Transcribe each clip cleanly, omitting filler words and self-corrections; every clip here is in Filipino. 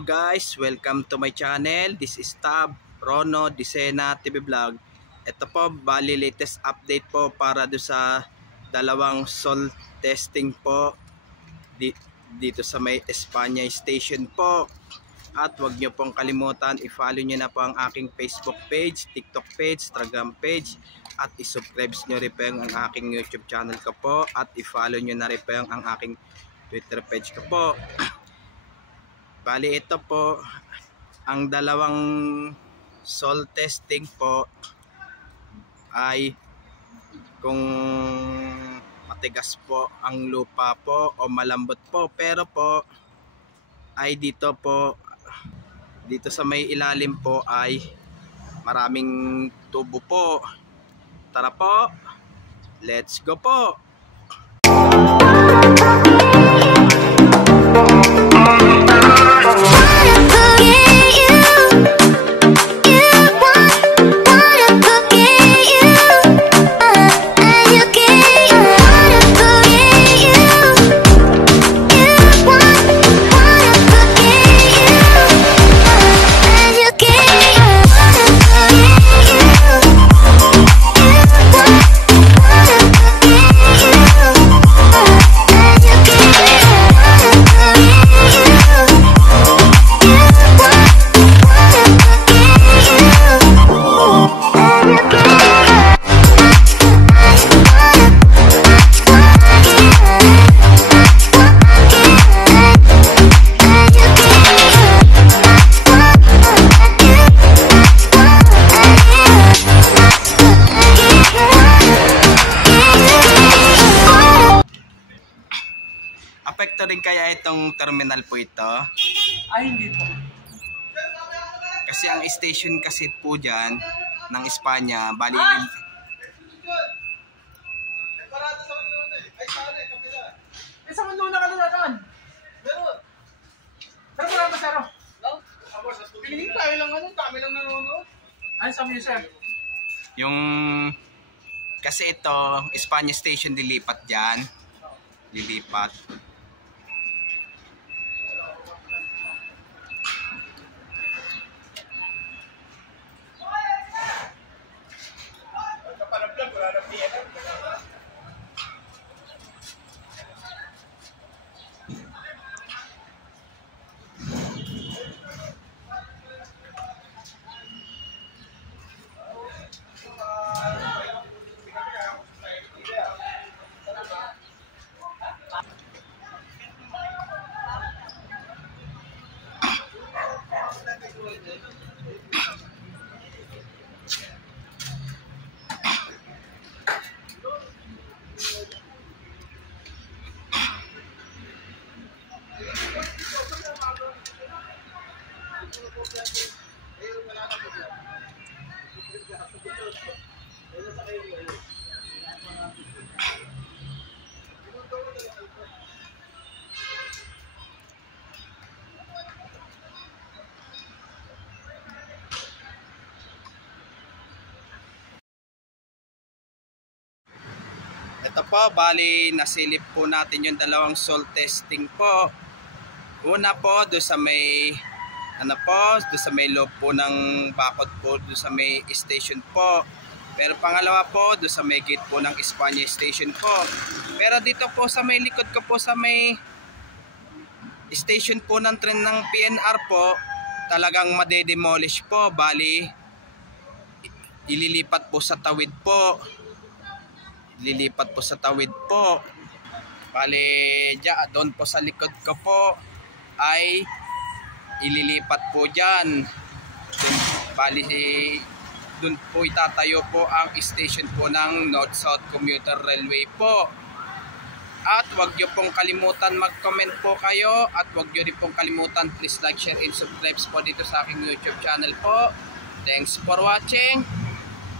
Hello guys, welcome to my channel. This is Tab Rono Disena TV Vlog. Ito po, bali latest update po para do sa dalawang soul testing po dito sa may Espanya station po. At wag nyo pong kalimutan, i-follow nyo na po ang aking Facebook page, TikTok page, Instagram page, at i-subscribe nyo rin po ang aking YouTube channel ko po, at i-follow nyo na rin po ang aking Twitter page ko po. Bali ito po, ang dalawang soil testing po ay kung matigas po ang lupa po o malambot po, pero po ay dito sa may ilalim po ay maraming tubo po. Tara po, let's go po. Apekto rin kaya itong terminal po ito? Ay, hindi po. Kasi ang station kasi po dyan ng Espanya, bali Sa mundo na kalulatan. Meron. Pero wala ba, sir? Piling tayo lang, kami lang nanonood. Ano sabi niyo, sir? yung kasi ito, Espanya station lilipat dyan. Lilipat. Ito po, bali nasilip po natin yung dalawang soil testing po. Una po, doon sa may doon sa may loob po ng bakod po, doon sa may station po. Pero pangalawa po, doon sa may gate po ng Espanya station po. Pero dito po sa may likod ko po sa may station po ng tren ng PNR po, talagang madedemolish po. Bali ililipat po sa tawid po. Lilipat po sa tawid po. Bali doon po sa likod ko po ay ililipat po dyan. Bali doon po itatayo po ang station po ng North-South Commuter Railway po. At wag nyo pong kalimutan mag-comment po kayo, at wag nyo rin pong kalimutan please like, share, and subscribe po dito sa aking YouTube channel po. Thanks for watching.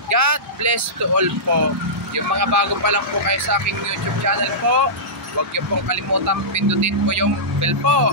God bless to all po. Yung mga bago pa lang po kayo sa aking YouTube channel po, huwag niyo pong kalimutan pindutin po yung bell po.